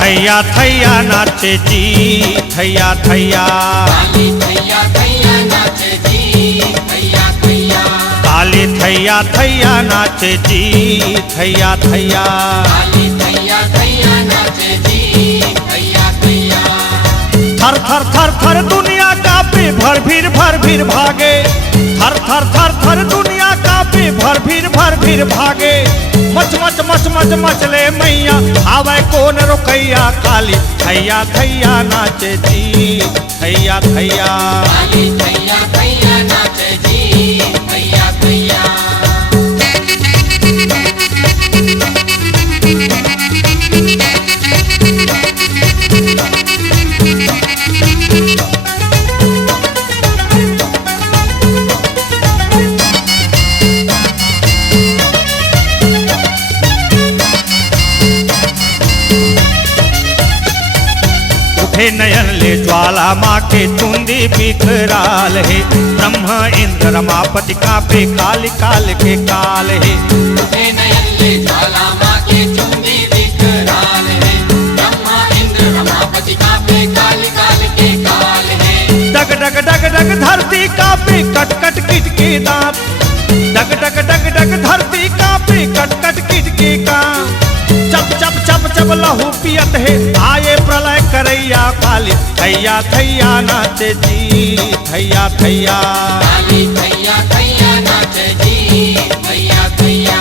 थैया थैया नाचे जी थैया थैया थैया नाचे जी थैया थैया काली थैया थैया नाचे जी थैया थैया थैया थैया नाचे जी थैया थैया थर थर थर थर दुनिया कांपे भर भीर भागे थर थर थर थर दुनिया कांपे भर भीर भागे मच मच मच मच मचले मैया आवे कौन रोकैया काली थैया थैया नाचे जी थैया थैया थैया थैया नाचे जी थैया थैया नयन ले ज्वाला माँ के चुंदी बिखराल है ब्रह्मा इंद्र रमापति कांपे काल काल के काल है नयन ले ज्वाला माँ के चुंदी बिखराल है ब्रह्मा इंद्र रमापति कांपे काल काल के काल है डग डग डग डग धरती कांपे कट कट किट के दांत डग डग डग डग धरती कांपे कट कट किट के कांप चप चप चप चप लहू पियत है आए प्रलय करैया काली थैया थैया नाचे जी थैया थैया थैया थैया नाचे जी थैया थैया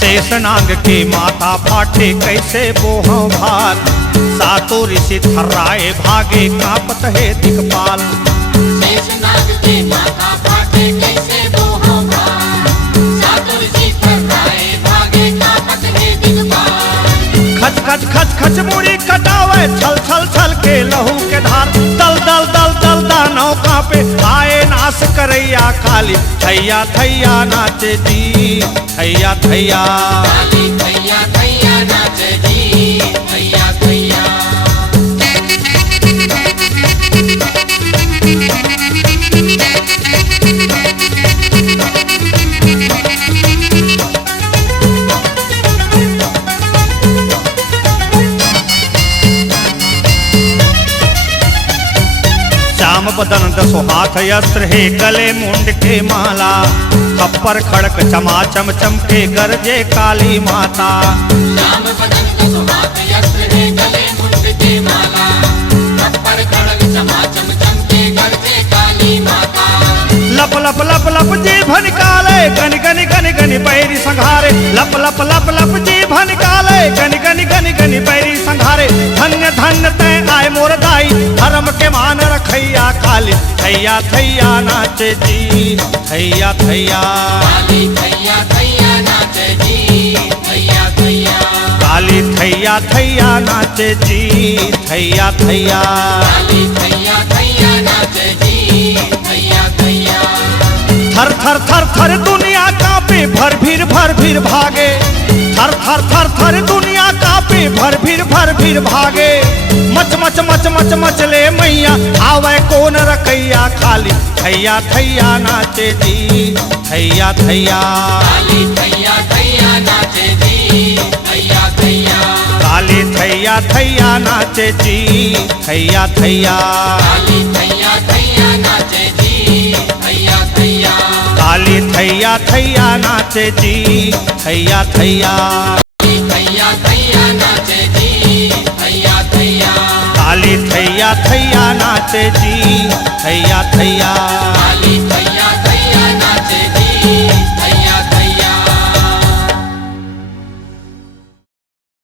शेषनाग के माथा फाटे कैसे बोह भार सातों ऋषि थर्राए भागे कांपत है दिक्पाल शेषनाग के माथा फाटे कैसे बोह भार सातों ऋषि थर्राए भागे कांपत है दिक्पाल खच खच खच खच मुड़ी कटावे छल छल छल के लहू के धार दल दल दल दल दानव कांपे आए नाश करैया काली थैया थैया नाचे जी थैया थैया थैया थैया नाचे जी थैया थैया श्याम बदन दसो हाथ अस्त्र है गले मुंड के माला खप्पर खड़क चमा चम चमके गरजे काली माता श्याम बदन दसो हाथ अस्त्र है गले मुंड के माला खप्पर खड़क चमा चम चमके गरजे काली माता लप लप लप लप जीभ निकाले गनि गनि गनि गनि पैरी संघारे लप लप लप लप जीभ निकाले गनि गनि गनि गनि पैरी संघारे धन्य धन्य तय आए मोर दाई धर्म के मान रखैया काली थैया थैया नाचे जी थैया थैया थैया थैया नाचे जी थैया थैया काली थैया थैया नाचे जी थैया थैया थैया थैया नाचे जी थैया थैया थर थर थर थर दुनिया कांपे भर भीर भागे थर थर थर थर दुनिया कांपे भर भीर भागे मच मच मच मच मचले मैया आवे कौन रकैया काली थैया थैया नाचे जी थैया थैया थैया थैया नाचे जी थैया थैया काली थैया थैया नाचे जी थैया थैया थैया थैया नाचे जी थैया थैया काली थैया थैया नाचे जी थैया थैया थैया थैया नाचे जी थैया थैया काली थैया थैया नाचे जी थैया थैया थैया